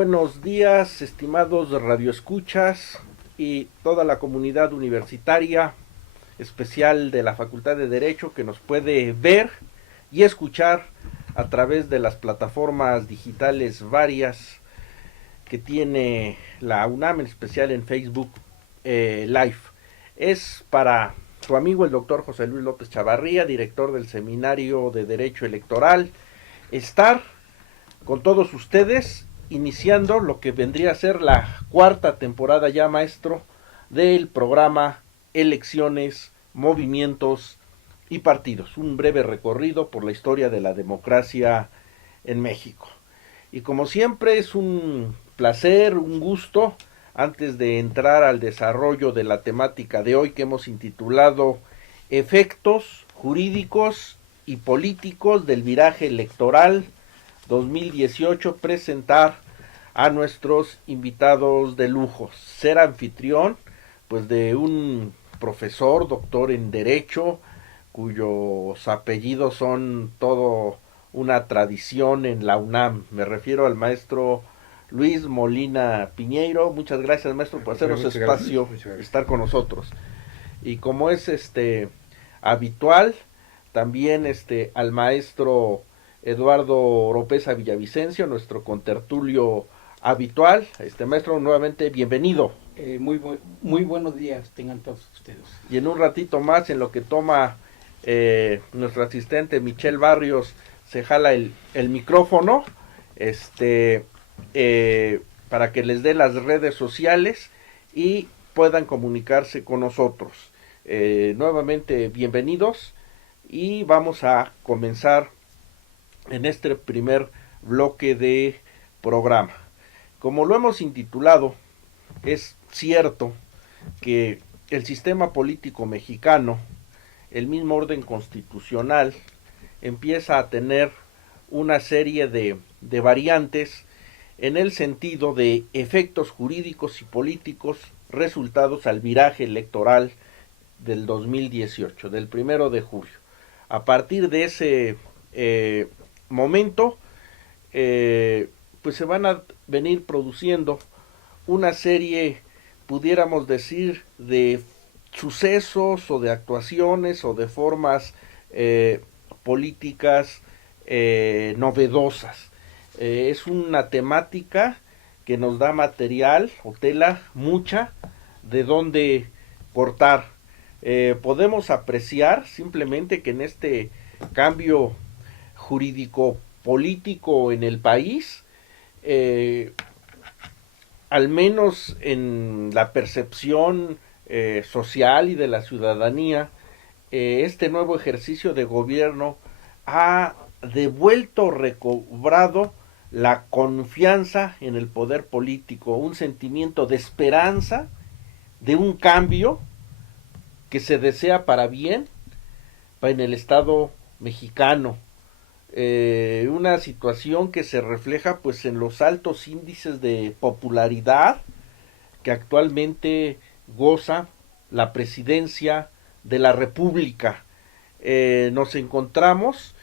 buenos días, estimados radioescuchas y toda la comunidad universitaria, especial de la Facultad de Derecho, que nos puede ver y escuchar a través de las plataformas digitales varias que tiene la UNAM, en especial en Facebook Live. Es para su amigo el doctor José Luis López Chavarría, director del Seminario de Derecho Electoral, estar con todos ustedes iniciando lo que vendría a ser la cuarta temporada ya, maestro, del programa Elecciones, Movimientos y Partidos, un breve recorrido por la historia de la democracia en México. Y como siempre es un placer, un gusto, antes de entrar al desarrollo de la temática de hoy que hemos intitulado Efectos jurídicos y políticos del viraje electoral 2018, presentar a nuestros invitados de lujo, ser anfitrión pues de un profesor, doctor en Derecho, cuyos apellidos son todo una tradición en la UNAM. Me refiero al maestro Luis Molina Piñeiro. Muchas gracias, maestro, por hacernos espacio, estar con nosotros. Y como es habitual, también al maestro Eduardo Oropesa Villavicencio, nuestro contertulio habitual. Maestro, nuevamente bienvenido. Muy buenos días tengan todos ustedes. Y en un ratito más, en lo que toma nuestro asistente Michelle Barrios, se jala el micrófono, para que les dé las redes sociales y puedan comunicarse con nosotros. Nuevamente bienvenidos y vamos a comenzar en este primer bloque de programa. Como lo hemos intitulado, es cierto que el sistema político mexicano, el mismo orden constitucional, empieza a tener una serie de variantes en el sentido de efectos jurídicos y políticos resultados al viraje electoral del 2018, del 1 de julio. A partir de ese momento, pues se van a venir produciendo una serie, pudiéramos decir, de sucesos o de actuaciones o de formas políticas novedosas. Es una temática que nos da material o tela mucha de donde cortar. Podemos apreciar simplemente que en este cambio jurídico político en el país, al menos en la percepción social y de la ciudadanía, este nuevo ejercicio de gobierno ha devuelto, recobrado la confianza en el poder político, un sentimiento de esperanza, de un cambio que se desea para bien en el Estado mexicano. Una situación que se refleja pues en los altos índices de popularidad que actualmente goza la presidencia de la República. Nos encontramos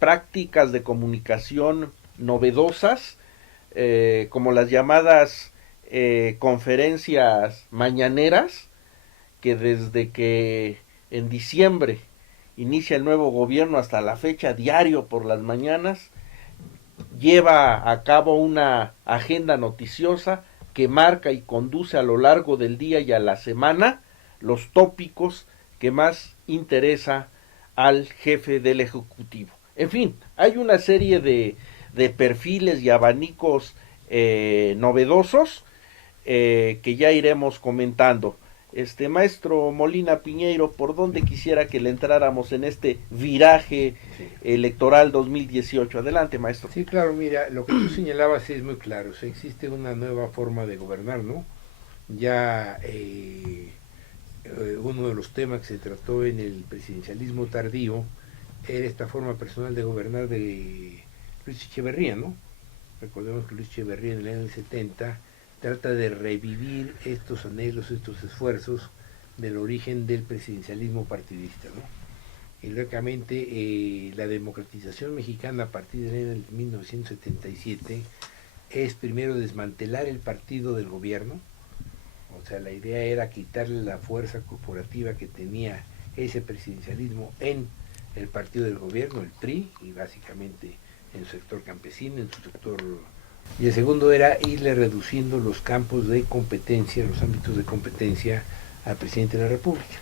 prácticas de comunicación novedosas, como las llamadas conferencias mañaneras, que desde que en diciembre inicia el nuevo gobierno hasta la fecha, diario por las mañanas, lleva a cabo una agenda noticiosa que marca y conduce a lo largo del día y a la semana los tópicos que más interesa al jefe del Ejecutivo. En fin, hay una serie de perfiles y abanicos novedosos que ya iremos comentando. Maestro Molina Piñeiro, ¿por dónde quisiera que le entráramos en este viraje electoral 2018? Adelante, maestro. Sí, claro, mira, lo que tú señalabas es muy claro. O sea, existe una nueva forma de gobernar, ¿no? Ya uno de los temas que se trató en el presidencialismo tardío era esta forma personal de gobernar de Luis Echeverría, ¿no? Recordemos que Luis Echeverría en el año 70 trata de revivir estos anhelos, estos esfuerzos del origen del presidencialismo partidista, ¿no? Y lógicamente la democratización mexicana a partir del año 1977 es primero desmantelar el partido del gobierno. O sea, la idea era quitarle la fuerza corporativa que tenía ese presidencialismo en el partido del gobierno, el PRI, y básicamente en su sector campesino, en su sector... Y el segundo era irle reduciendo los campos de competencia, los ámbitos de competencia al presidente de la República.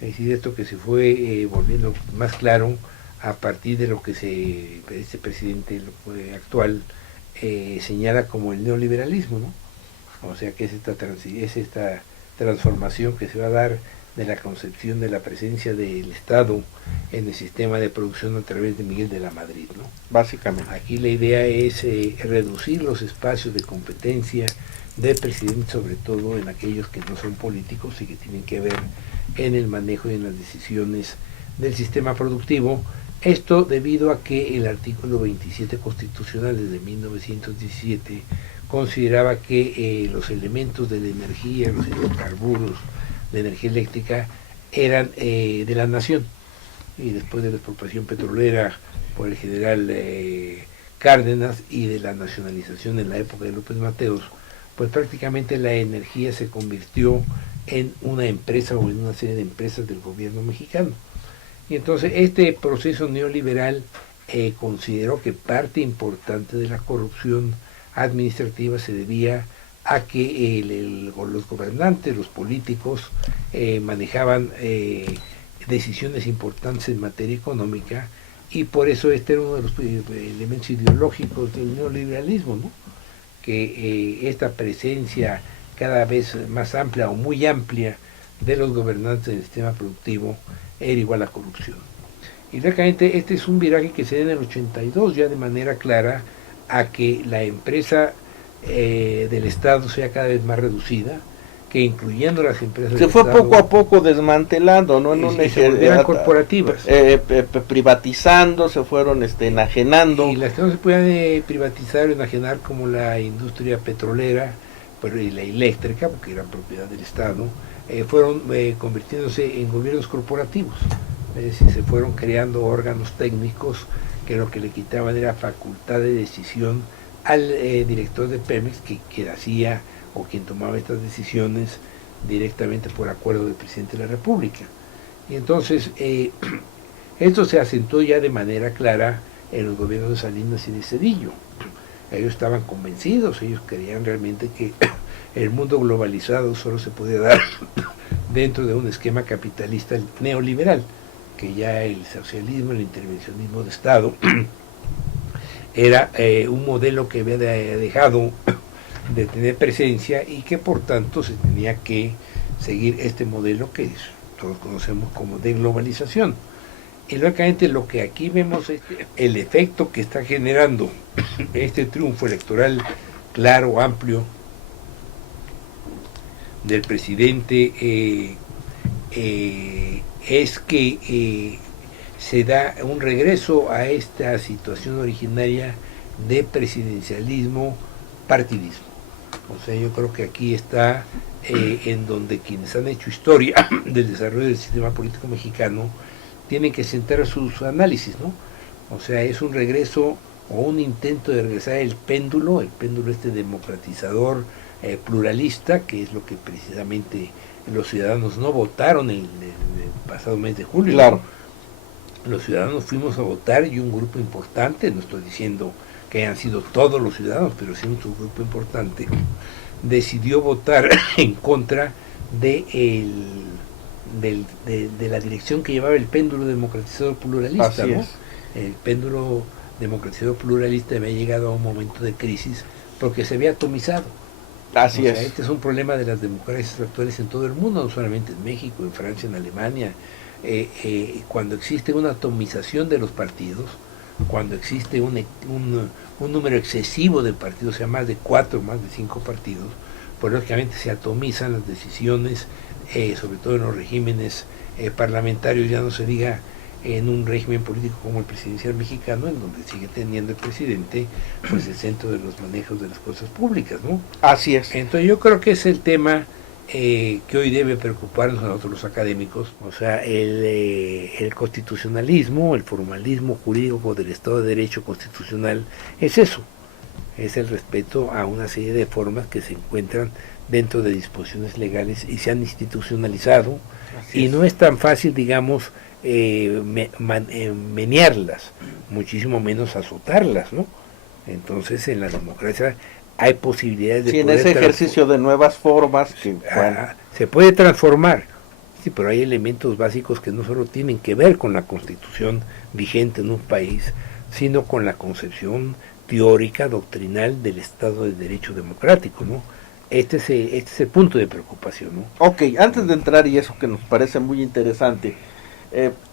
Es decir, esto que se fue volviendo más claro a partir de lo que este presidente actual señala como el neoliberalismo, ¿no? O sea que es esta transformación que se va a dar de la concepción de la presencia del Estado en el sistema de producción a través de Miguel de la Madrid, ¿no? Básicamente. Aquí la idea es reducir los espacios de competencia del presidente, sobre todo en aquellos que no son políticos y que tienen que ver en el manejo y en las decisiones del sistema productivo. Esto debido a que el artículo 27 constitucional desde 1917 consideraba que los elementos de la energía, los hidrocarburos, la energía eléctrica eran de la nación, y después de la expropiación petrolera por el general Cárdenas y de la nacionalización en la época de López Mateos, pues prácticamente la energía se convirtió en una empresa o en una serie de empresas del gobierno mexicano. Y entonces este proceso neoliberal consideró que parte importante de la corrupción administrativa se debía a que los gobernantes, los políticos, manejaban decisiones importantes en materia económica, y por eso este era uno de los elementos ideológicos del neoliberalismo, ¿no? Que esta presencia cada vez más amplia o muy amplia de los gobernantes del sistema productivo era igual a corrupción. Y francamente este es un viraje que se da en el 82 ya de manera clara a que la empresa del Estado sea cada vez más reducida, que incluyendo las empresas se fue Estado, poco a poco desmantelando, ¿no? Se volvieron corporativas, privatizando, se fueron enajenando, y las que no se podían privatizar o enajenar, como la industria petrolera y la eléctrica, porque eran propiedad del Estado, fueron convirtiéndose en gobiernos corporativos. Es decir, se fueron creando órganos técnicos que lo que le quitaban era facultad de decisión al director de Pemex, que hacía o quien tomaba estas decisiones directamente por acuerdo del presidente de la República. Y entonces esto se acentuó ya de manera clara en los gobiernos de Salinas y de Zedillo. Ellos estaban convencidos, ellos creían realmente que el mundo globalizado solo se podía dar dentro de un esquema capitalista neoliberal, que ya el socialismo, el intervencionismo de Estado era un modelo que había dejado de tener presencia, y que por tanto se tenía que seguir este modelo que todos conocemos como de globalización. Y lógicamente lo que aquí vemos es el efecto que está generando este triunfo electoral claro, amplio del presidente, es que se da un regreso a esta situación originaria de presidencialismo, partidismo. O sea, yo creo que aquí está en donde quienes han hecho historia del desarrollo del sistema político mexicano tienen que centrar sus análisis, ¿no? O sea, es un regreso o un intento de regresar el péndulo este democratizador, pluralista, que es lo que precisamente los ciudadanos no votaron el pasado mes de julio. Claro. ¿No? Los ciudadanos fuimos a votar, y un grupo importante, no estoy diciendo que hayan sido todos los ciudadanos, pero sí un grupo importante, decidió votar en contra de la dirección que llevaba el péndulo democratizador pluralista, ¿no? El péndulo democratizador pluralista había llegado a un momento de crisis porque se había atomizado. Así es. Este es un problema de las democracias actuales en todo el mundo, no solamente en México, en Francia, en Alemania. Cuando existe una atomización de los partidos, cuando existe un número excesivo de partidos, o sea, más de 4, más de 5 partidos, pues lógicamente se atomizan las decisiones, sobre todo en los regímenes parlamentarios, ya no se diga en un régimen político como el presidencial mexicano, en donde sigue teniendo el presidente pues el centro de los manejos de las cosas públicas, ¿no? Así es. Entonces yo creo que es el tema que hoy debe preocuparnos a nosotros los académicos, o sea, el constitucionalismo, el formalismo jurídico del Estado de Derecho constitucional, es eso, es el respeto a una serie de formas que se encuentran dentro de disposiciones legales y se han institucionalizado. Así y es. no es tan fácil, digamos, menearlas, muchísimo menos azotarlas, ¿no? Entonces, en la democracia hay posibilidades de Sí, en poder ese ejercicio de nuevas formas que, bueno, se puede transformar, sí, pero hay elementos básicos que no solo tienen que ver con la constitución vigente en un país, sino con la concepción teórica, doctrinal del Estado de Derecho democrático, ¿no? Este es el punto de preocupación, ¿no? ok, antes de entrar, y eso que nos parece muy interesante,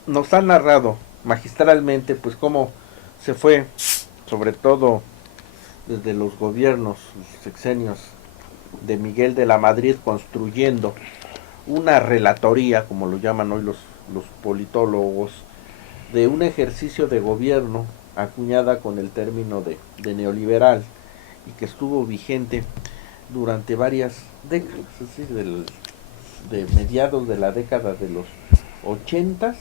nos ha narrado magistralmente pues cómo se fue, sobre todo desde los gobiernos, los sexenios de Miguel de la Madrid, construyendo una relatoría, como lo llaman hoy los politólogos, de un ejercicio de gobierno acuñada con el término de neoliberal y que estuvo vigente durante varias décadas, es decir, de mediados de la década de los 80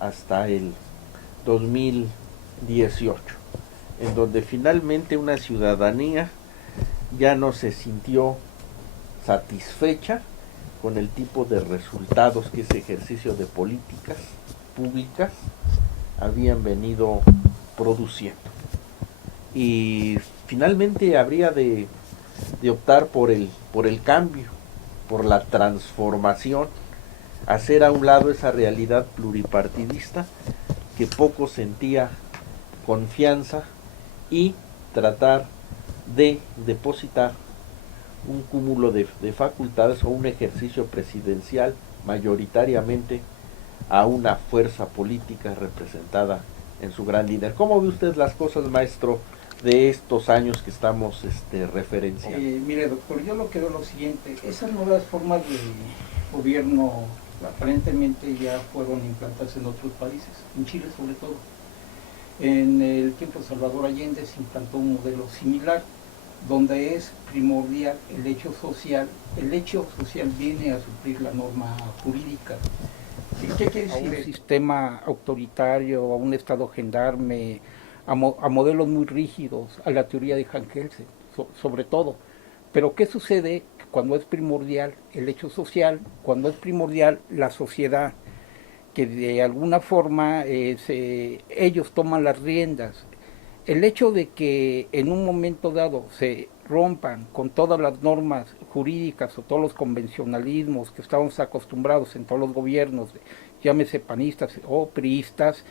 hasta el 2018, en donde finalmente una ciudadanía ya no se sintió satisfecha con el tipo de resultados que ese ejercicio de políticas públicas habían venido produciendo. Y finalmente habría de optar por el cambio, por la transformación, hacer a un lado esa realidad pluripartidista que poco sentía confianza y tratar de depositar un cúmulo de facultades o un ejercicio presidencial mayoritariamente a una fuerza política representada en su gran líder. ¿Cómo ve usted las cosas, maestro, de estos años que estamos referenciando? Mire, doctor, yo lo que veo lo siguiente, esas nuevas formas de gobierno aparentemente ya fueron implantadas en otros países, en Chile sobre todo. En el tiempo de Salvador Allende se implantó un modelo similar, donde es primordial el hecho social. El hecho social viene a suplir la norma jurídica. ¿Qué quiere decir? A un sistema autoritario, a un estado gendarme, a modelos muy rígidos, a la teoría de Hans Kelsen, sobre todo. Pero ¿qué sucede cuando es primordial el hecho social, cuando es primordial la sociedad, que de alguna forma ellos toman las riendas? El hecho de que en un momento dado se rompan con todas las normas jurídicas o todos los convencionalismos que estamos acostumbrados en todos los gobiernos, llámese panistas o priistas,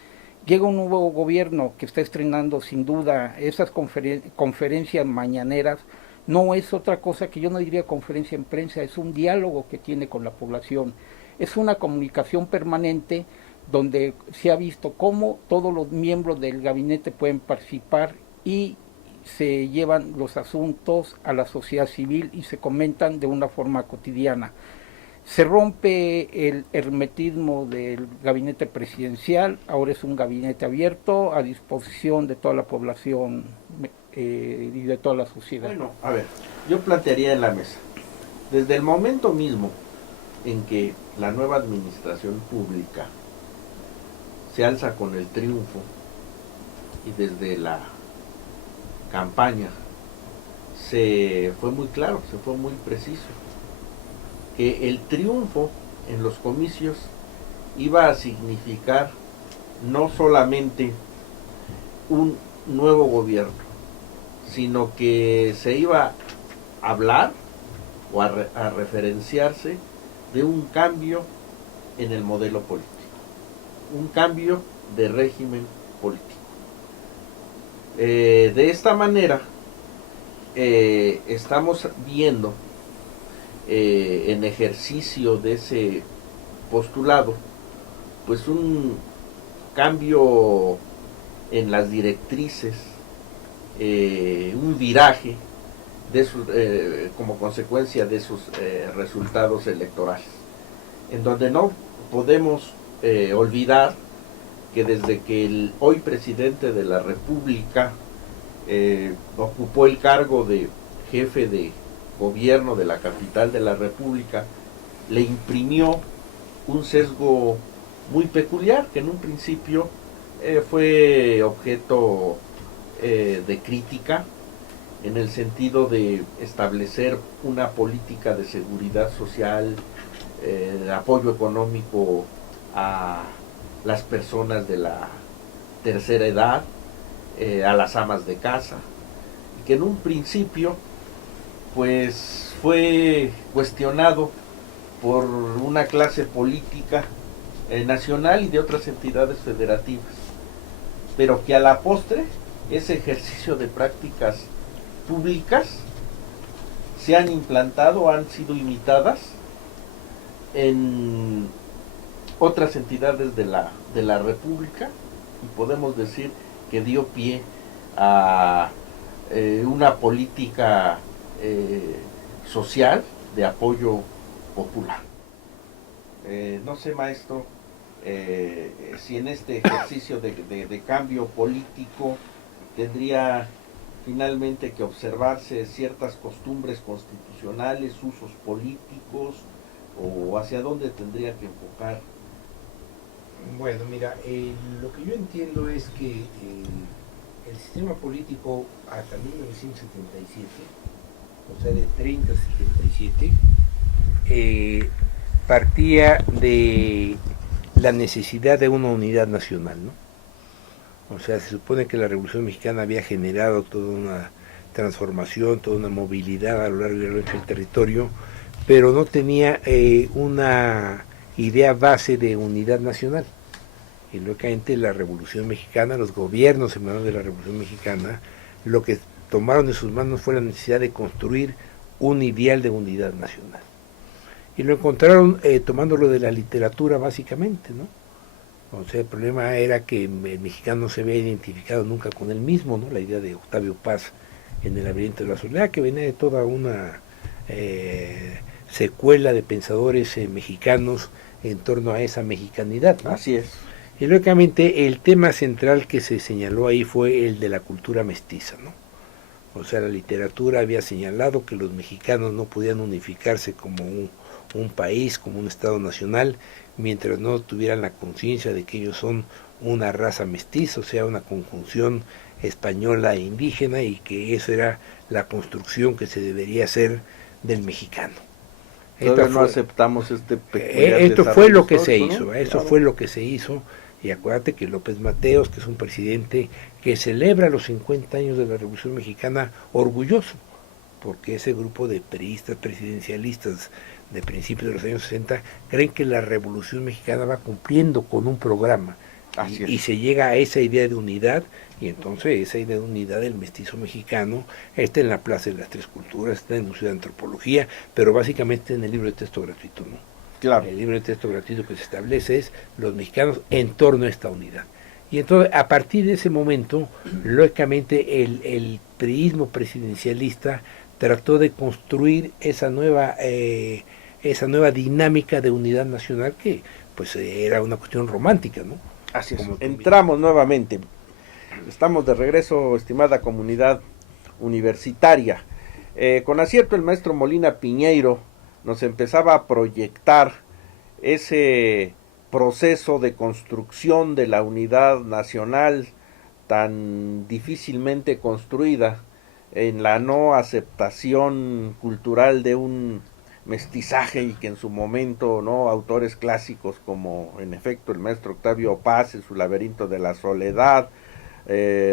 llega un nuevo gobierno que está estrenando sin duda esas conferencias mañaneras. No es otra cosa que yo no diría conferencia en prensa, es un diálogo que tiene con la población, es una comunicación permanente donde se ha visto cómo todos los miembros del gabinete pueden participar y se llevan los asuntos a la sociedad civil y se comentan de una forma cotidiana. Se rompe el hermetismo del gabinete presidencial, ahora es un gabinete abierto a disposición de toda la población y de toda la sociedad. Bueno, a ver, yo plantearía en la mesa, desde el momento mismo en que la nueva administración pública se alza con el triunfo y desde la campaña se fue muy claro, se fue muy preciso, que el triunfo en los comicios iba a significar no solamente un nuevo gobierno, sino que se iba a hablar o a referenciarse de un cambio en el modelo político, un cambio de régimen político. De esta manera estamos viendo en ejercicio de ese postulado pues un cambio en las directrices, un viraje de sus, como consecuencia de sus resultados electorales, en donde no podemos olvidar que desde que el hoy presidente de la República ocupó el cargo de jefe de gobierno de la capital de la República, le imprimió un sesgo muy peculiar que en un principio fue objeto de crítica en el sentido de establecer una política de seguridad social, de apoyo económico a las personas de la tercera edad, a las amas de casa, y que en un principio pues fue cuestionado por una clase política nacional y de otras entidades federativas, pero que a la postre ese ejercicio de prácticas públicas se han implantado, han sido imitadas en otras entidades de la República, y podemos decir que dio pie a una política social de apoyo popular. No sé, maestro, si en este ejercicio de cambio político tendría finalmente que observarse ciertas costumbres constitucionales, usos políticos, o hacia dónde tendría que enfocar. Bueno, mira, lo que yo entiendo es que el sistema político hasta 1977, o sea, de 30 a 77, partía de la necesidad de una unidad nacional, ¿no? O sea, se supone que la Revolución Mexicana había generado toda una transformación, toda una movilidad a lo largo y a lo ancho del territorio, pero no tenía una idea base de unidad nacional. Y lógicamente la Revolución Mexicana, los gobiernos emanados de la Revolución Mexicana, lo que tomaron en sus manos fue la necesidad de construir un ideal de unidad nacional. Y lo encontraron tomándolo de la literatura básicamente, ¿no? O sea, el problema era que el mexicano no se había identificado nunca con él mismo, ¿no? La idea de Octavio Paz en El laberinto de la soledad, que venía de toda una secuela de pensadores mexicanos en torno a esa mexicanidad, ¿no? Así es. Y lógicamente el tema central que se señaló ahí fue el de la cultura mestiza, ¿no? O sea, la literatura había señalado que los mexicanos no podían unificarse como un país, como un estado nacional, mientras no tuvieran la conciencia de que ellos son una raza mestiza, o sea, una conjunción española e indígena, y que esa era la construcción que se debería hacer del mexicano. Todavía no aceptamos este peculiar esto fue lo que se histórico, hizo, ¿no? eso Claro. fue lo que se hizo, y acuérdate que López Mateos, que es un presidente que celebra los 50 años de la Revolución Mexicana orgulloso, porque ese grupo de priistas presidencialistas de principios de los años 60 creen que la Revolución Mexicana va cumpliendo con un programa, y se llega a esa idea de unidad, y entonces esa idea de unidad del mestizo mexicano está en la Plaza de las Tres Culturas, está en el Museo de Antropología, pero básicamente en el libro de texto gratuito, ¿no? Claro. El libro de texto gratuito que se establece es los mexicanos en torno a esta unidad. Y entonces, a partir de ese momento, lógicamente el priismo presidencialista trató de construir esa nueva dinámica de unidad nacional que pues era una cuestión romántica, ¿no? Así es. Entramos nuevamente. Estamos de regreso, estimada comunidad universitaria. Con acierto, el maestro Molina Piñeiro nos empezaba a proyectar ese proceso de construcción de la unidad nacional tan difícilmente construida en la no aceptación cultural de un mestizaje, y que en su momento, ¿no?, autores clásicos como en efecto el maestro Octavio Paz en su Laberinto de la Soledad,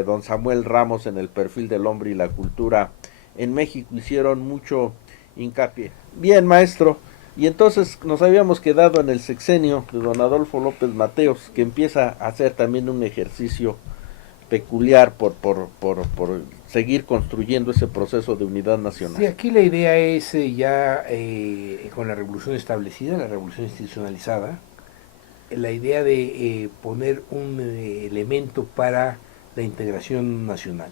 don Samuel Ramos en El perfil del hombre y la cultura en México hicieron mucho hincapié. Bien, maestro, y entonces nos habíamos quedado en el sexenio de don Adolfo López Mateos, que empieza a hacer también un ejercicio peculiar por seguir construyendo ese proceso de unidad nacional. Sí, aquí la idea es con la revolución establecida, la revolución institucionalizada, la idea de poner un elemento para la integración nacional.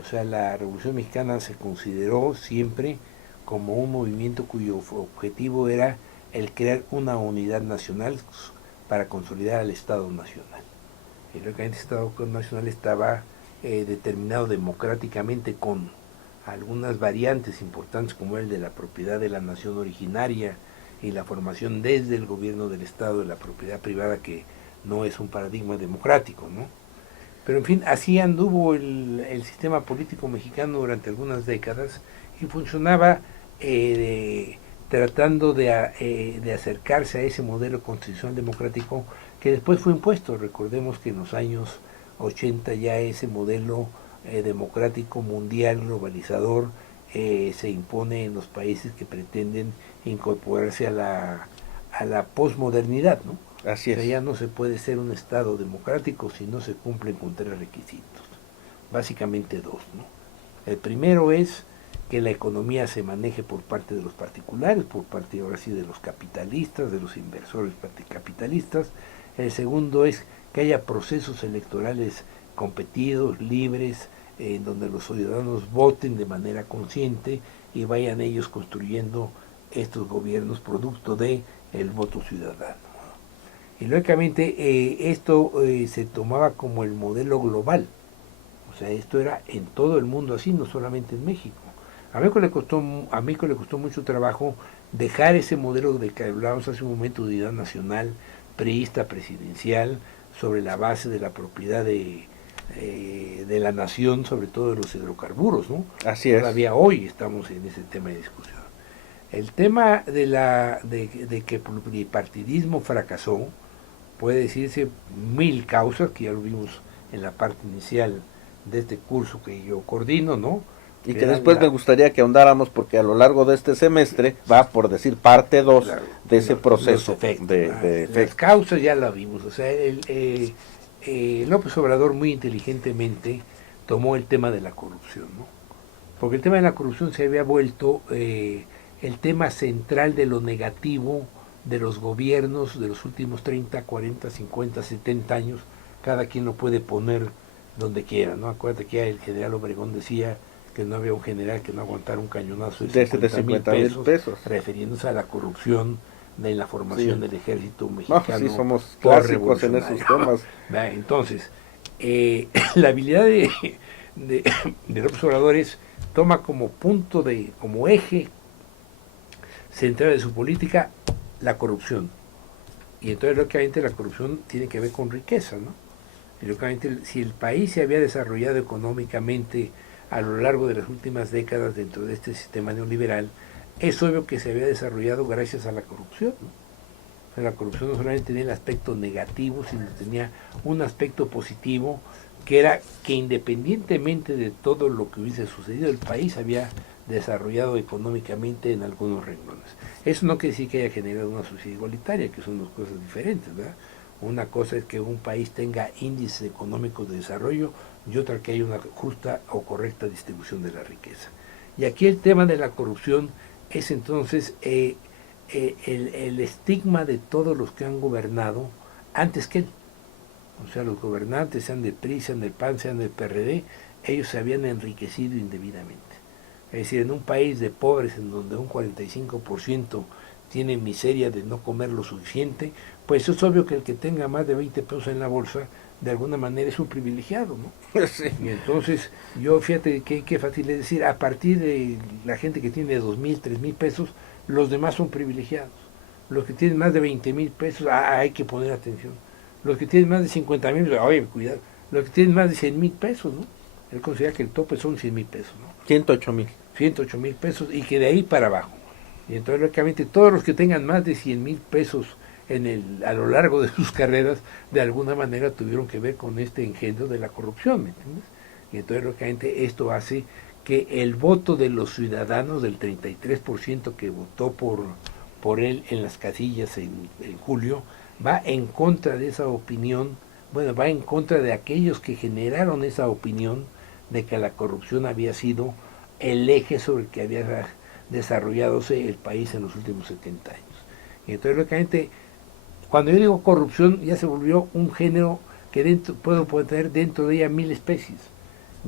O sea, la Revolución Mexicana se consideró siempre como un movimiento cuyo objetivo era el crear una unidad nacional para consolidar al Estado Nacional. Y lógicamente el Estado Nacional estaba determinado democráticamente con algunas variantes importantes como el de la propiedad de la nación originaria y la formación desde el gobierno del Estado de la propiedad privada, que no es un paradigma democrático, ¿no? Pero en fin, así anduvo el sistema político mexicano durante algunas décadas y funcionaba tratando de acercarse a ese modelo constitucional democrático que después fue impuesto. Recordemos que en los años 80 ya ese modelo democrático mundial globalizador se impone en los países que pretenden incorporarse a la posmodernidad, ¿no? Así es. O sea, ya no se puede ser un Estado democrático si no se cumplen con 3 requisitos, básicamente 2, ¿no? El primero es que la economía se maneje por parte de los particulares, por parte ahora sí de los capitalistas, de los inversores capitalistas. El segundo es que haya procesos electorales competidos, libres, en donde los ciudadanos voten de manera consciente y vayan ellos construyendo estos gobiernos producto de el voto ciudadano. Y lógicamente esto se tomaba como el modelo global, o sea, esto era en todo el mundo así, no solamente en México. A México le costó mucho trabajo dejar ese modelo de que hablábamos hace un momento de unidad nacional, priista, presidencial, sobre la base de la propiedad de la nación, sobre todo de los hidrocarburos, ¿no? Así es. Todavía hoy estamos en ese tema de discusión. El tema de que el pluripartidismo fracasó, puede decirse 1000 causas, que ya lo vimos en la parte inicial de este curso que yo coordino, ¿no? Y que después me gustaría que ahondáramos, porque a lo largo de este semestre va, por decir, parte 2 claro, de ese proceso efectos, de Las efectos. causas ya la vimos, o sea, López Obrador muy inteligentemente tomó el tema de la corrupción, ¿no? Porque el tema de la corrupción se había vuelto el tema central de lo negativo de los gobiernos de los últimos 30, 40, 50, 70 años. Cada quien lo puede poner donde quiera, ¿no? Acuérdate que el general Obregón decía que no había un general que no aguantara un cañonazo de 50,000 pesos, refiriéndose a la corrupción de la formación del ejército mexicano. No, sí, somos clásicos en esos temas. Entonces, la habilidad de López Obrador toma como punto como eje central de su política la corrupción. Y entonces, lógicamente, la corrupción tiene que ver con riqueza, ¿no? Y lógicamente, si el país se había desarrollado económicamente a lo largo de las últimas décadas dentro de este sistema neoliberal, es obvio que se había desarrollado gracias a la corrupción, ¿no? O sea, la corrupción no solamente tenía el aspecto negativo, sino tenía un aspecto positivo, que era que independientemente de todo lo que hubiese sucedido, el país había desarrollado económicamente en algunos renglones. Eso no quiere decir que haya generado una sociedad igualitaria, que son dos cosas diferentes, ¿verdad? Una cosa es que un país tenga índices económicos de desarrollo y otra que haya una justa o correcta distribución de la riqueza. Y aquí el tema de la corrupción es entonces el estigma de todos los que han gobernado antes que él. O sea, los gobernantes, sean del PRI, sean del PAN, sean del PRD, ellos se habían enriquecido indebidamente. Es decir, en un país de pobres en donde un 45% tiene miseria de no comer lo suficiente, pues es obvio que el que tenga más de 20 pesos en la bolsa, de alguna manera es un privilegiado, ¿no? Sí. Y entonces, yo fíjate qué fácil es decir, a partir de la gente que tiene 2,000, 3,000 pesos, los demás son privilegiados. Los que tienen más de 20,000 pesos, hay que poner atención. Los que tienen más de 50,000, oye, cuidado. Los que tienen más de 100,000 pesos, ¿no? Él considera que el tope son 100,000 pesos, ¿no? 108,000. 108,000 pesos y que de ahí para abajo. Y entonces, lógicamente, todos los que tengan más de 100,000 pesos a lo largo de sus carreras, de alguna manera tuvieron que ver con este engendro de la corrupción, ¿me entiendes? Y entonces, lógicamente, esto hace que el voto de los ciudadanos, del 33% que votó por él en las casillas en julio, va en contra de esa opinión, va en contra de aquellos que generaron esa opinión de que la corrupción había sido el eje sobre el que había desarrolladose el país en los últimos 70 años. Y entonces, lógicamente, cuando yo digo corrupción, ya se volvió un género que puedo tener dentro de ella 1000 especies.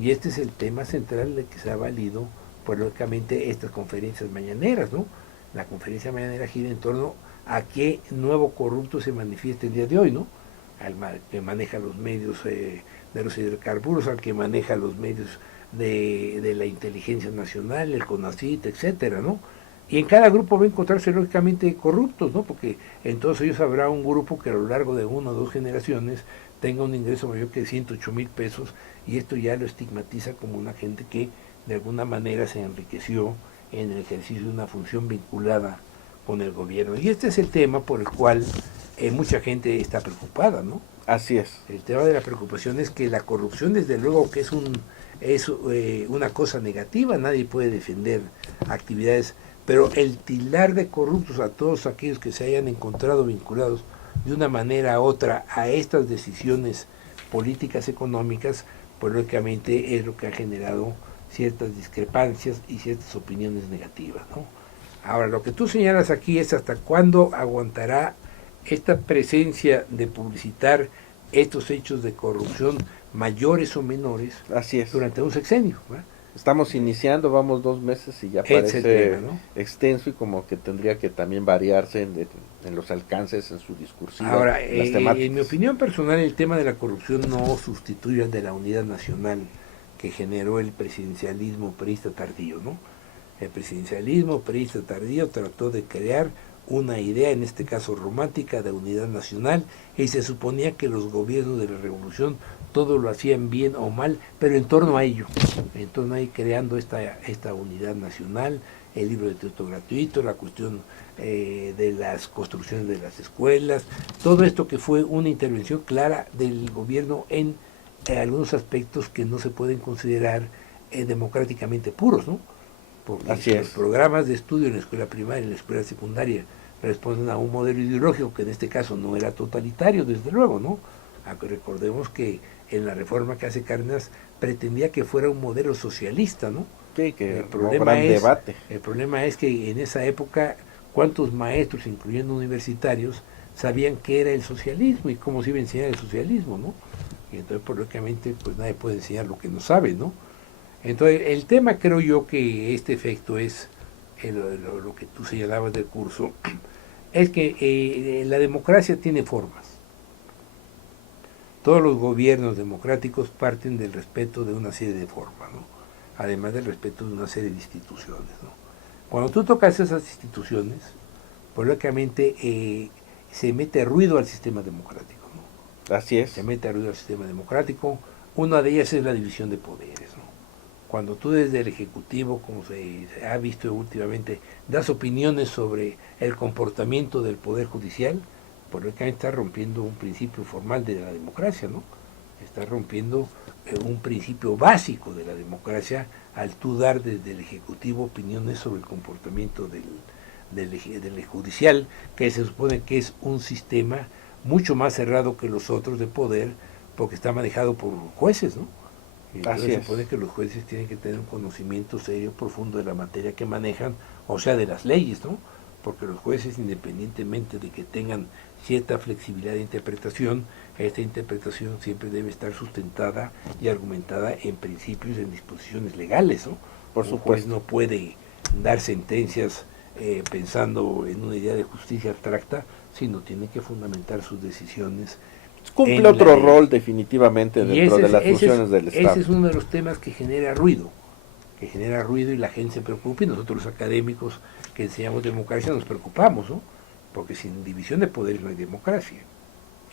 Y este es el tema central de que se ha valido, pues lógicamente, estas conferencias mañaneras, ¿no? La conferencia mañanera gira en torno a qué nuevo corrupto se manifiesta el día de hoy, ¿no? Al que maneja los medios de los hidrocarburos, al que maneja los medios de la inteligencia nacional, el CONACYT, etcétera, ¿no? Y en cada grupo va a encontrarse lógicamente corruptos, ¿no? Porque en todos ellos habrá un grupo que a lo largo de 1 o 2 generaciones tenga un ingreso mayor que 108,000 pesos, y esto ya lo estigmatiza como una gente que de alguna manera se enriqueció en el ejercicio de una función vinculada con el gobierno. Y este es el tema por el cual mucha gente está preocupada, ¿no? Así es. El tema de la preocupación es que la corrupción, desde luego que es una cosa negativa, nadie puede defender actividades, pero el tildar de corruptos a todos aquellos que se hayan encontrado vinculados de una manera u otra a estas decisiones políticas económicas, pues lógicamente es lo que ha generado ciertas discrepancias y ciertas opiniones negativas, ¿no? Ahora, lo que tú señalas aquí es hasta cuándo aguantará esta presencia de publicitar estos hechos de corrupción, mayores o menores, Así es. durante un sexenio, ¿verdad? Estamos iniciando, vamos 2 meses y ya Ese es el parece tema, ¿no? extenso, y como que tendría que también variarse en los alcances, en su discursiva, Ahora, en las temáticas. en mi opinión personal, el tema de la corrupción no sustituye al de la unidad nacional que generó el presidencialismo priista tardío, ¿no? El presidencialismo priista tardío trató de crear una idea, en este caso romántica, de unidad nacional, y se suponía que los gobiernos de la revolución todo lo hacían bien o mal, pero en torno a ello, creando esta unidad nacional, el libro de texto gratuito, la cuestión de las construcciones de las escuelas, todo esto que fue una intervención clara del gobierno en algunos aspectos que no se pueden considerar democráticamente puros, ¿no? Porque Así los es. programas de estudio en la escuela primaria y en la escuela secundaria responden a un modelo ideológico que en este caso no era totalitario, desde luego, ¿no? Recordemos que en la reforma que hace Cárdenas pretendía que fuera un modelo socialista, ¿no? Sí, que El hubo gran debate. El problema es que en esa época, ¿cuántos maestros, incluyendo universitarios, sabían qué era el socialismo y cómo se iba a enseñar el socialismo, ¿no? Y entonces, pues, lógicamente, pues nadie puede enseñar lo que no sabe, ¿no? Entonces, el tema, creo yo, que este efecto es lo que tú señalabas del curso, es que la democracia tiene formas. Todos los gobiernos democráticos parten del respeto de una serie de formas, ¿no? Además del respeto de una serie de instituciones, ¿no? Cuando tú tocas esas instituciones, pues lógicamente se mete ruido al sistema democrático, ¿no? Así es. Se mete ruido al sistema democrático. Una de ellas es la división de poderes, ¿no? Cuando tú desde el Ejecutivo, como se ha visto últimamente, das opiniones sobre el comportamiento del Poder Judicial, pues lógicamente está rompiendo un principio formal de la democracia, ¿no? Está rompiendo un principio básico de la democracia al tú dar desde el Ejecutivo opiniones sobre el comportamiento del judicial, que se supone que es un sistema mucho más cerrado que los otros de poder, porque está manejado por jueces, ¿no? Entonces se supone que los jueces tienen que tener un conocimiento serio, profundo de la materia que manejan, o sea, de las leyes, ¿no? Porque los jueces, independientemente de que tengan cierta flexibilidad de interpretación, esta interpretación siempre debe estar sustentada y argumentada en principios, en disposiciones legales, ¿no? Por Un supuesto. juez no puede dar sentencias pensando en una idea de justicia abstracta, sino tiene que fundamentar sus decisiones. Cumple otro rol definitivamente dentro de las funciones del Estado. Ese es uno de los temas que genera ruido y la gente se preocupa, y nosotros los académicos que enseñamos democracia nos preocupamos, ¿no? Porque sin división de poderes no hay democracia.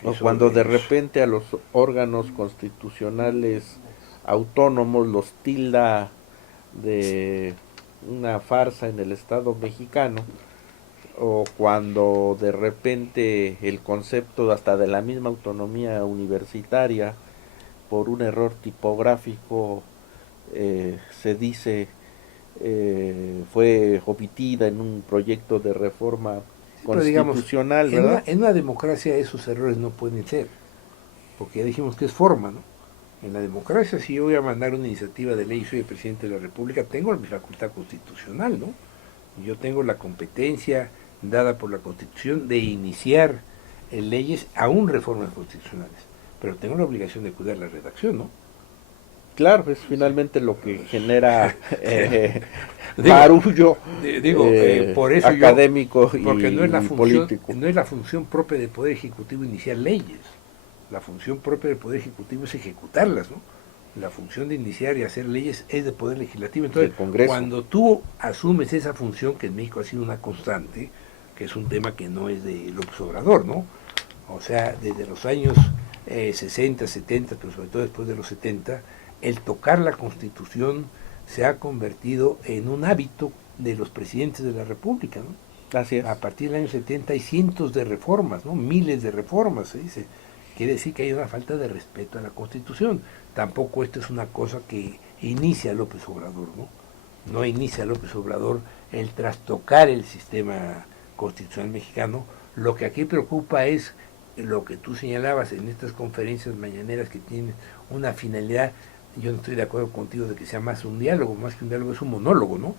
O cuando de repente a los órganos constitucionales autónomos los tilda de una farsa en el Estado mexicano, o cuando de repente el concepto hasta de la misma autonomía universitaria, por un error tipográfico, se dice fue omitida en un proyecto de reforma constitucional, digamos, ¿verdad? En una democracia esos errores no pueden ser, porque ya dijimos que es forma, ¿no? En la democracia, si yo voy a mandar una iniciativa de ley y soy el presidente de la República, tengo mi facultad constitucional, ¿no? Yo tengo la competencia dada por la Constitución de iniciar leyes, aún reformas constitucionales, pero tengo la obligación de cuidar la redacción, ¿no? Claro, es finalmente lo que genera barullo por eso académico porque no es la función, político. no es la función propia del Poder Ejecutivo iniciar leyes. La función propia del Poder Ejecutivo es ejecutarlas, ¿no? La función de iniciar y hacer leyes es del Poder Legislativo. Entonces, cuando tú asumes esa función, que en México ha sido una constante, que es un tema que no es de López Obrador, ¿no? O sea, desde los años 60, 70, pero sobre todo después de los 70, el tocar la Constitución se ha convertido en un hábito de los presidentes de la República, ¿no? Así es. A partir del año 70 hay cientos de reformas, ¿no? Miles de reformas, se dice. Quiere decir que hay una falta de respeto a la Constitución. Tampoco esto es una cosa que inicia López Obrador, ¿no? No inicia López Obrador el trastocar el sistema constitucional mexicano. Lo que aquí preocupa es lo que tú señalabas en estas conferencias mañaneras que tienen una finalidad. Yo no estoy de acuerdo contigo de que sea más un diálogo, más que un diálogo es un monólogo, ¿no?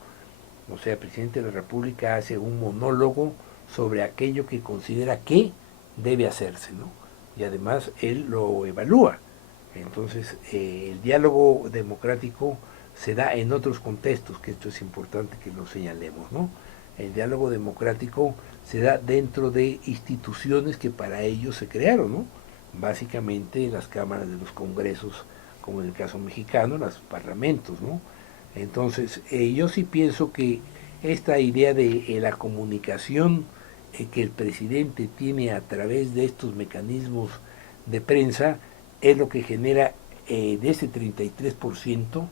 O sea, el presidente de la República hace un monólogo sobre aquello que considera que debe hacerse, ¿no? Y además él lo evalúa. Entonces, el diálogo democrático se da en otros contextos, que esto es importante que lo señalemos, ¿no? El diálogo democrático se da dentro de instituciones que para ello se crearon, ¿no? Básicamente las cámaras de los congresos, como en el caso mexicano, los parlamentos, ¿no? Entonces, yo sí pienso que esta idea de la comunicación que el presidente tiene a través de estos mecanismos de prensa es lo que genera de ese 33%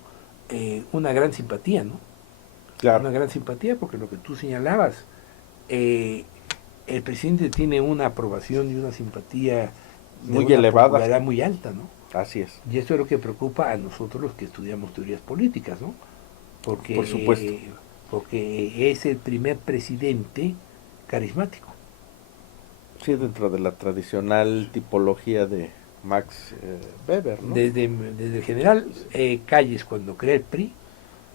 una gran simpatía, ¿no? Claro. Una gran simpatía, porque lo que tú señalabas, el presidente tiene una aprobación y una simpatía muy elevada, popularidad muy alta, ¿no? Así es. Y esto es lo que preocupa a nosotros los que estudiamos teorías políticas, ¿no? Porque, por supuesto. Porque es el primer presidente carismático. Sí, dentro de la tradicional tipología de Max Weber, ¿no? Desde el general Calles, cuando crea el PRI,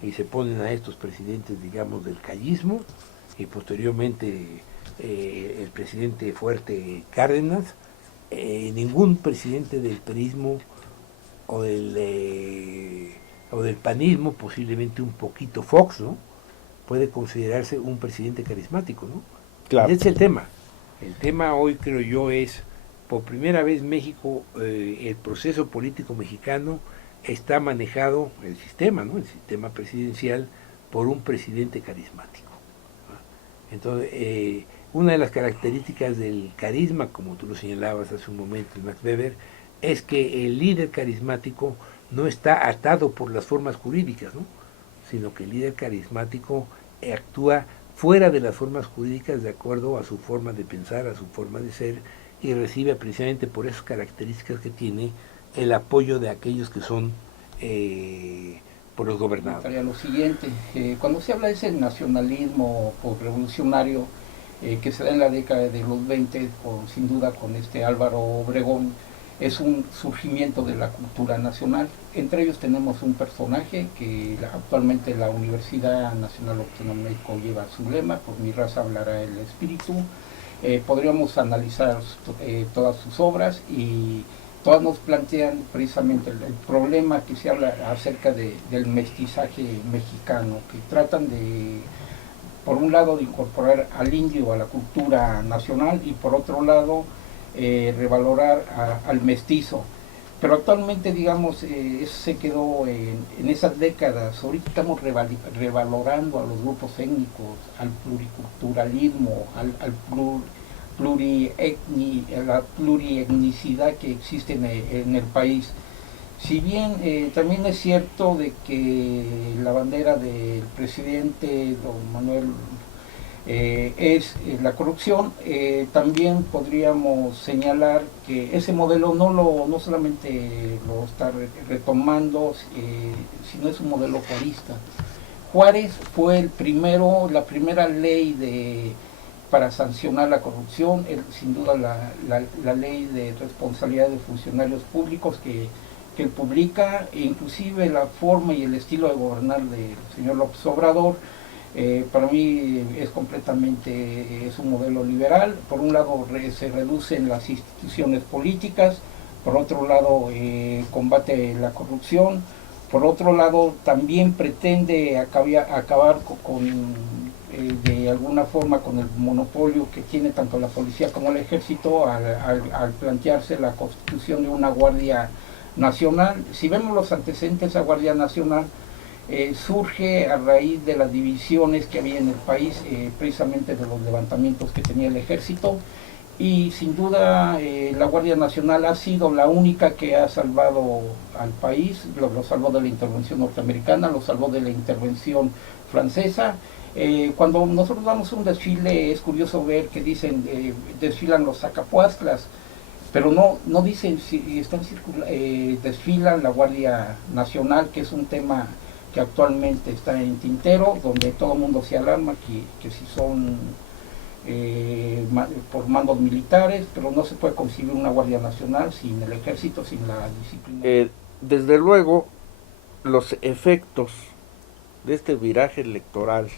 y se ponen a estos presidentes, digamos, del callismo, y posteriormente el presidente fuerte Cárdenas, ningún presidente del PRIismo o del panismo, posiblemente un poquito Fox, ¿no? Puede considerarse un presidente carismático, ¿no? Claro. Y ese es el tema. El tema hoy, creo yo, es, por primera vez México, el proceso político mexicano está manejado, el sistema, ¿no? El sistema presidencial, por un presidente carismático. Entonces, una de las características del carisma, como tú lo señalabas hace un momento, Max Weber, es que el líder carismático no está atado por las formas jurídicas, ¿no? Sino que el líder carismático actúa fuera de las formas jurídicas de acuerdo a su forma de pensar, a su forma de ser, y recibe precisamente por esas características que tiene el apoyo de aquellos que son por los gobernados. Lo siguiente, cuando se habla de ese nacionalismo revolucionario que se da en la década de los 20, sin duda con Álvaro Obregón, es un surgimiento de la cultura nacional. Entre ellos tenemos un personaje que actualmente la Universidad Nacional Autónoma de México lleva su lema: por mi raza hablará el espíritu. Podríamos analizar todas sus obras y todas nos plantean precisamente el problema que se habla acerca del mestizaje mexicano, que tratan de, por un lado, de incorporar al indio a la cultura nacional y por otro lado revalorar al mestizo. Pero actualmente, digamos, eso se quedó en esas décadas. Ahorita estamos revalorando a los grupos étnicos, al pluriculturalismo, la plurietnicidad que existe en el país. Si bien también es cierto de que la bandera del presidente don Manuel es la corrupción, también podríamos señalar que ese modelo no solamente lo está retomando, sino es un modelo juarista. Juárez fue la primera ley para sancionar la corrupción, sin duda la ley de responsabilidad de funcionarios públicos que él publica, e inclusive la forma y el estilo de gobernar del señor López Obrador. Para mí es un modelo liberal. Por un lado se reducen las instituciones políticas, por otro lado combate la corrupción, por otro lado también pretende acabar de alguna forma con el monopolio que tiene tanto la policía como el ejército al plantearse la constitución de una Guardia Nacional. Si vemos los antecedentes, la Guardia Nacional surge a raíz de las divisiones que había en el país, precisamente de los levantamientos que tenía el ejército, y sin duda la Guardia Nacional ha sido la única que ha salvado al país, lo salvó de la intervención norteamericana, lo salvó de la intervención francesa. Cuando nosotros damos un desfile es curioso ver que dicen desfilan los sacapuastlas, pero no dicen si están desfilan la Guardia Nacional, que es un tema que actualmente está en tintero, donde todo el mundo se alarma que si son por mandos militares, pero no se puede concebir una Guardia Nacional sin el ejército, sin la disciplina. Desde luego, los efectos de este viraje electoral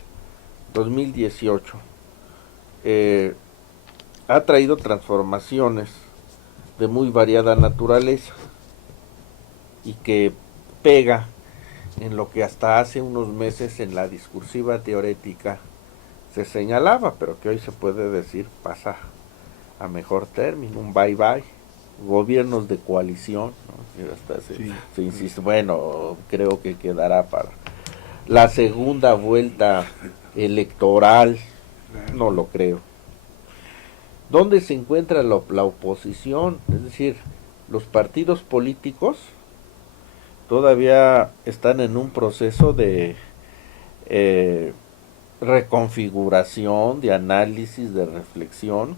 2018 ha traído transformaciones de muy variada naturaleza y que pega en lo que hasta hace unos meses en la discursiva teorética se señalaba, pero que hoy se puede decir pasa a mejor término, un bye bye, gobiernos de coalición, ¿no? Hasta se insiste, bueno, creo que quedará para la segunda vuelta electoral, no lo creo. ¿Dónde se encuentra la oposición? Es decir, los partidos políticos todavía están en un proceso de reconfiguración, de análisis, de reflexión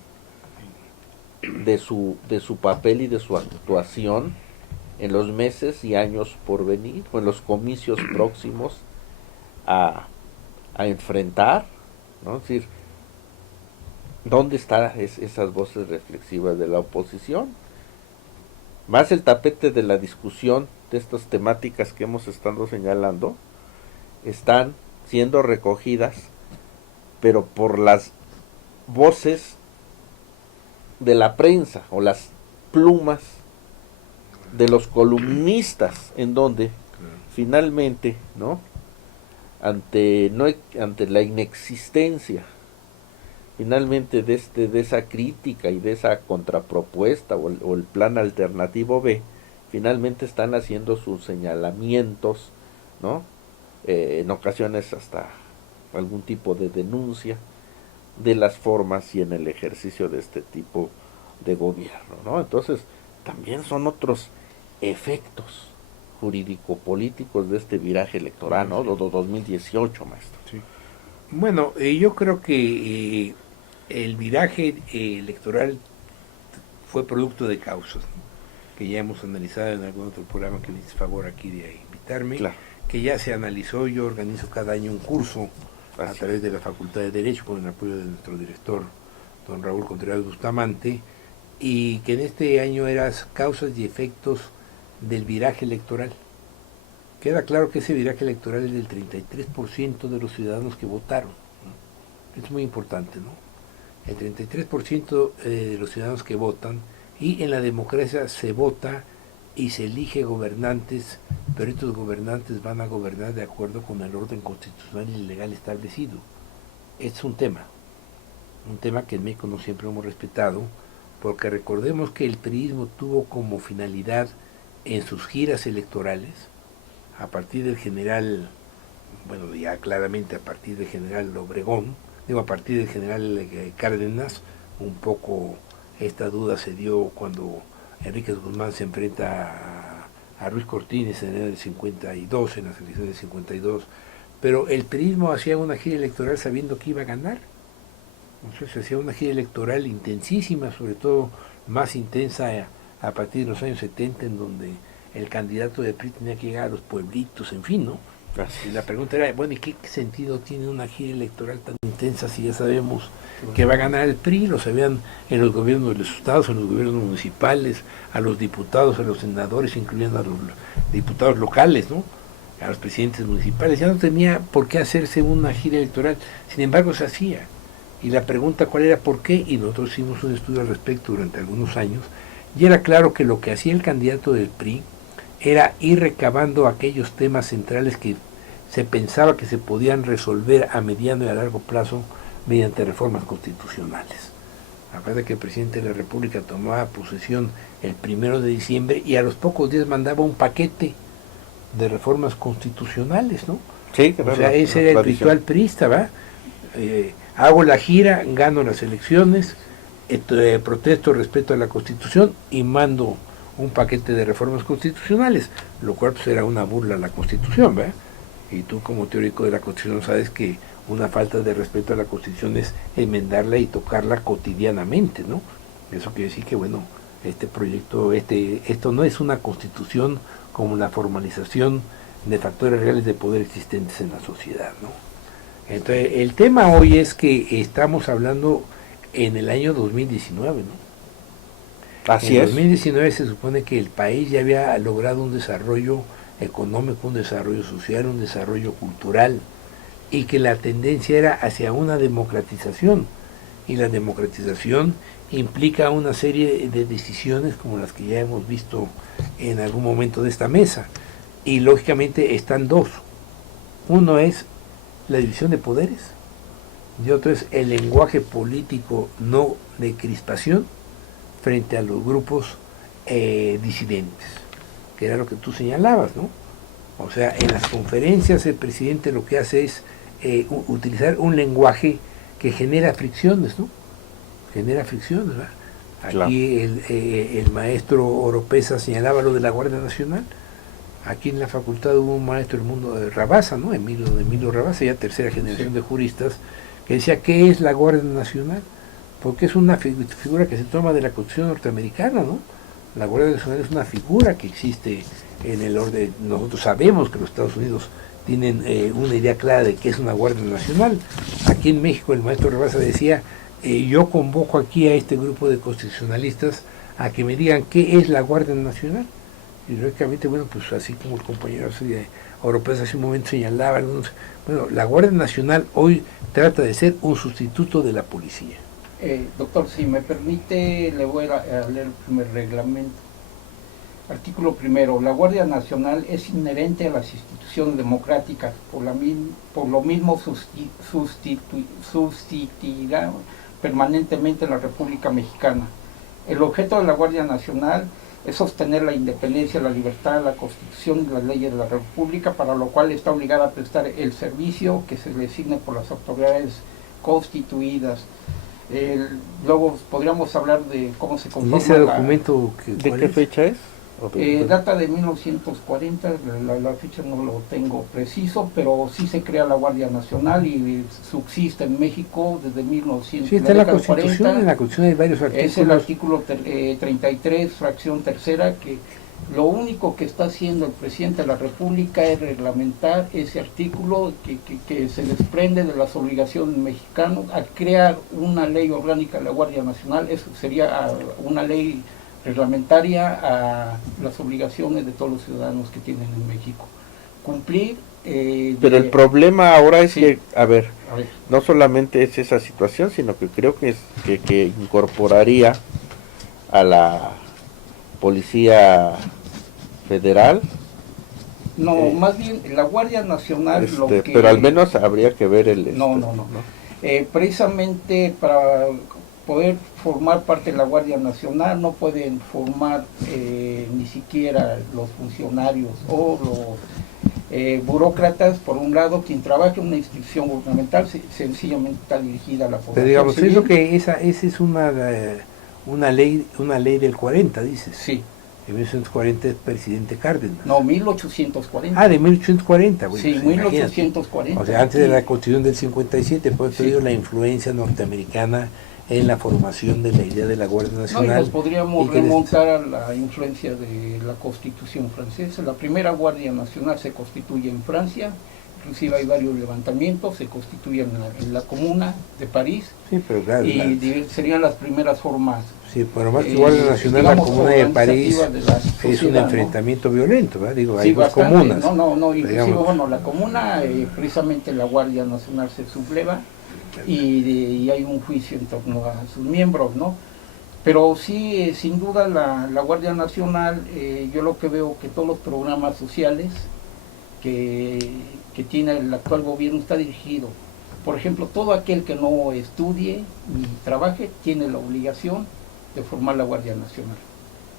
de su papel y de su actuación en los meses y años por venir, o en los comicios próximos a enfrentar, ¿no? Es decir, ¿dónde están esas voces reflexivas de la oposición? Más el tapete de la discusión de estas temáticas que hemos estado señalando están siendo recogidas, pero por las voces de la prensa o las plumas de los columnistas, en donde finalmente, ¿no? Ante la inexistencia finalmente de esa crítica y de esa contrapropuesta o el plan alternativo B, finalmente están haciendo sus señalamientos, ¿no? En ocasiones hasta algún tipo de denuncia de las formas y en el ejercicio de este tipo de gobierno, ¿no? Entonces, también son otros efectos jurídico-políticos de este viraje electoral, ¿no? 2018, maestro. Sí. Bueno, yo creo que el viraje electoral fue producto de causas, ¿no? Que ya hemos analizado en algún otro programa que me hice favor aquí de invitarme, Claro. Que ya se analizó. Yo organizo cada año un curso a través de la Facultad de Derecho con el apoyo de nuestro director, don Raúl Contreras Bustamante, y que en este año eran causas y efectos del viraje electoral. Queda claro que ese viraje electoral es del 33% de los ciudadanos que votaron, ¿no? Es muy importante, ¿no? El 33% de los ciudadanos que votan, y en la democracia se vota y se elige gobernantes, pero estos gobernantes van a gobernar de acuerdo con el orden constitucional y legal establecido. Es un tema que en México no siempre hemos respetado, porque recordemos que el priismo tuvo como finalidad en sus giras electorales, a partir del general, bueno, ya claramente a partir del general Obregón, a partir del general Cárdenas, un poco esta duda se dio cuando Enríquez Guzmán se enfrenta a Ruiz Cortines en el 52, en las elecciones del 52, pero el priismo hacía una gira electoral sabiendo que iba a ganar. Entonces hacía una gira electoral intensísima, sobre todo más intensa a partir de los años 70, en donde el candidato de PRI tenía que llegar a los pueblitos, en fin, ¿no? Y la pregunta era, bueno, ¿y qué sentido tiene una gira electoral tan intensa si ya sabemos que va a ganar el PRI? Lo sabían en los gobiernos de los estados, en los gobiernos municipales, a los diputados, a los senadores, incluyendo a los diputados locales, ¿no? A los presidentes municipales. Ya no tenía por qué hacerse una gira electoral, sin embargo se hacía. Y la pregunta cuál era, ¿por qué? Y nosotros hicimos un estudio al respecto durante algunos años, y era claro que lo que hacía el candidato del PRI era ir recabando aquellos temas centrales que se pensaba que se podían resolver a mediano y a largo plazo mediante reformas constitucionales. Aparte de que el presidente de la República tomaba posesión el 1 de diciembre y a los pocos días mandaba un paquete de reformas constitucionales, ¿no? Sí, claro, o sea, ese era el ritual priista, ¿va? Hago la gira, gano las elecciones, protesto respecto a la Constitución y mando un paquete de reformas constitucionales, lo cual pues era una burla a la Constitución, ¿verdad? Y tú como teórico de la Constitución sabes que una falta de respeto a la Constitución es enmendarla y tocarla cotidianamente, ¿no? Eso quiere decir que, bueno, este proyecto, esto no es una Constitución como la formalización de factores reales de poder existentes en la sociedad, ¿no? Entonces, el tema hoy es que estamos hablando en el año 2019, ¿no? Así en es. 2019 se supone que el país ya había logrado un desarrollo económico, un desarrollo social, un desarrollo cultural, y que la tendencia era hacia una democratización, y la democratización implica una serie de decisiones como las que ya hemos visto en algún momento de esta mesa, y lógicamente están dos. Uno es la división de poderes, y otro es el lenguaje político no de crispación frente a los grupos disidentes, que era lo que tú señalabas, ¿no? O sea, en las conferencias el presidente lo que hace es utilizar un lenguaje que genera fricciones, ¿no? Genera fricciones, ¿verdad? Aquí el maestro Oropesa señalaba lo de la Guardia Nacional. Aquí en la facultad hubo un maestro del mundo de Rabasa, ¿no? Emilio Rabasa, ya tercera generación de juristas, que decía, ¿qué es la Guardia Nacional? Porque es una figura que se toma de la Constitución norteamericana, ¿no? La Guardia Nacional es una figura que existe en el orden. Nosotros sabemos que los Estados Unidos tienen una idea clara de qué es una Guardia Nacional. Aquí en México el maestro Rabasa decía, yo convoco aquí a este grupo de constitucionalistas a que me digan qué es la Guardia Nacional. Y lógicamente, bueno, pues así como el compañero Oropesa hace un momento señalaba, bueno, la Guardia Nacional hoy trata de ser un sustituto de la policía. Doctor, si me permite, le voy a leer el primer reglamento. Artículo primero. La Guardia Nacional es inherente a las instituciones democráticas, por lo mismo subsistirá permanentemente en la República Mexicana. El objeto de la Guardia Nacional es sostener la independencia, la libertad, la Constitución y las leyes de la República, para lo cual está obligada a prestar el servicio que se le asigne por las autoridades constituidas. Luego podríamos hablar de cómo se conforma. ¿Y ese documento de qué fecha es? Data de 1940, la fecha no lo tengo preciso, pero sí se crea la Guardia Nacional y subsiste en México desde 1940. Sí, está en la Constitución, en la Constitución hay varios artículos. Es el artículo 33, fracción tercera, que lo único que está haciendo el presidente de la República es reglamentar ese artículo que se desprende de las obligaciones mexicanas a crear una ley orgánica de la Guardia Nacional. Eso sería una ley reglamentaria a las obligaciones de todos los ciudadanos que tienen en México. Cumplir. Pero el problema ahora es que, a ver, no solamente es esa situación, sino que creo que incorporaría a la Policía Federal. No, más bien la Guardia Nacional. Pero al menos habría que ver el... No. Precisamente para poder formar parte de la Guardia Nacional no pueden formar ni siquiera los funcionarios o los burócratas, por un lado. Quien trabaja en una institución gubernamental sencillamente está dirigida a la población. Pero digamos, es lo que esa es una ley del 40, dices. Sí. De 1940 es presidente Cárdenas. No, 1840. Ah, de 1840. Bueno, sí, pues, 1840. O sea, antes de la Constitución del 57, por eso digo la influencia norteamericana en la formación de la idea de la Guardia Nacional. No, y nos podríamos remontar a la influencia de la Constitución francesa. La primera Guardia Nacional se constituye en Francia, inclusive hay varios levantamientos, se constituyen en la Comuna de París. Sí, pero claro. Y serían las primeras formas. Sí, pero más que Guardia Nacional, la Comuna de París es un enfrentamiento violento, ¿verdad? Digo, hay dos comunas. No, inclusive, bueno, la Comuna, precisamente la Guardia Nacional se subleva y hay un juicio en torno a sus miembros, ¿no? Pero sí, sin duda, la Guardia Nacional, yo lo que veo que todos los programas sociales que tiene el actual gobierno está dirigido. Por ejemplo, todo aquel que no estudie ni trabaje tiene la obligación de formar la Guardia Nacional.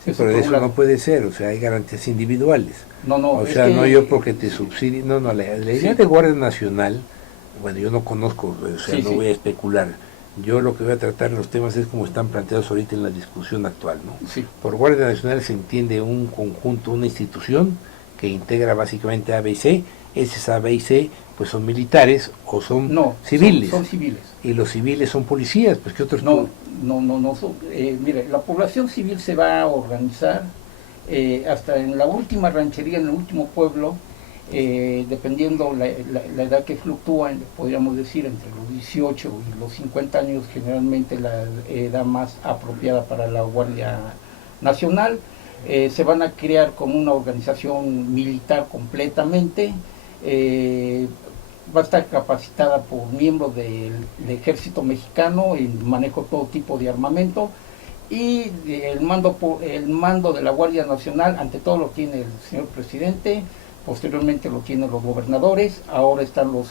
Sí, pero eso no puede ser, o sea, hay garantías individuales. No, o sea, no yo porque te subsidie, la idea de Guardia Nacional, bueno, yo no conozco, o sea, no voy a especular, Yo lo que voy a tratar en los temas es como están planteados ahorita en la discusión actual, ¿no? Sí. Por Guardia Nacional se entiende un conjunto, una institución que integra básicamente A, B y C. Esas A, B y C pues son militares o son civiles. Son civiles. Y los civiles son policías, pues ¿qué otros? No. Mire, la población civil se va a organizar hasta en la última ranchería, en el último pueblo, dependiendo la edad que fluctúa, podríamos decir entre los 18 y los 50 años, generalmente la edad más apropiada para la Guardia Nacional. Se van a crear como una organización militar completamente, va a estar capacitada por miembros del ejército mexicano en manejo de todo tipo de armamento, y el mando de la Guardia Nacional ante todo lo tiene el señor presidente. Posteriormente lo tienen los gobernadores, ahora están los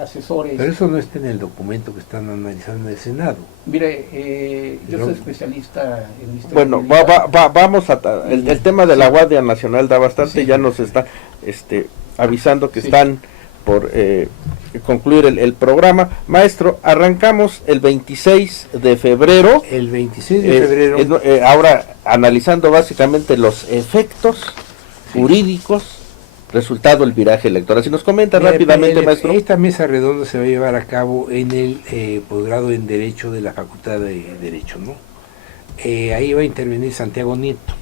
asesores. Pero eso no está en el documento que están analizando en el Senado. Mire, yo soy especialista en historia. Bueno, vamos el tema de la Guardia Nacional da bastante, ya nos está avisando que están por concluir el programa. Maestro, arrancamos el 26 de febrero. El 26 de febrero. Ahora analizando básicamente los efectos jurídicos resultado el viraje electoral. Si nos comenta rápidamente, maestro. Esta mesa redonda se va a llevar a cabo en el posgrado en Derecho de la Facultad de Derecho, ¿no? Ahí va a intervenir Santiago Nieto.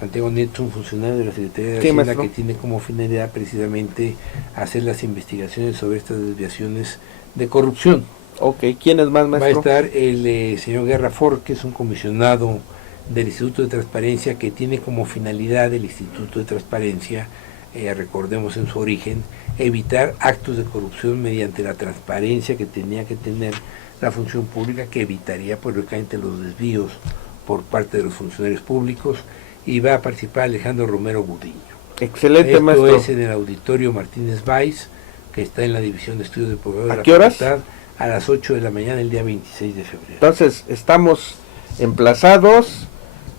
Santiago Nieto, un funcionario de la Secretaría de Hacienda, maestro, que tiene como finalidad precisamente hacer las investigaciones sobre estas desviaciones de corrupción. Ok, ¿quién es más, maestro? Va a estar el señor Guerra Ford, que es un comisionado del Instituto de Transparencia, que tiene como finalidad el Instituto de Transparencia, recordemos en su origen, evitar actos de corrupción mediante la transparencia que tenía que tener la función pública, que evitaría pues lógicamente los desvíos por parte de los funcionarios públicos, y va a participar Alejandro Romero Gudiño. Excelente, maestro. Esto es en el Auditorio Martínez Valls, que está en la División de Estudios de Posgrado de la ¿A qué horas? Facultad, a las 8 de la mañana el día 26 de febrero. Entonces, estamos emplazados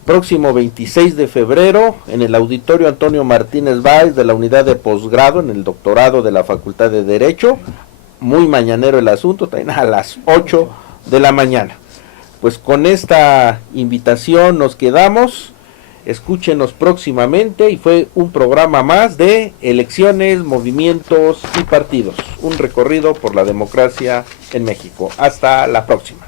próximo 26 de febrero en el Auditorio Antonio Martínez Valls de la Unidad de Posgrado en el Doctorado de la Facultad de Derecho. Muy mañanero el asunto, también a las 8 de la mañana. Pues con esta invitación nos quedamos. Escúchenos próximamente, y fue un programa más de elecciones, movimientos y partidos. Un recorrido por la democracia en México. Hasta la próxima.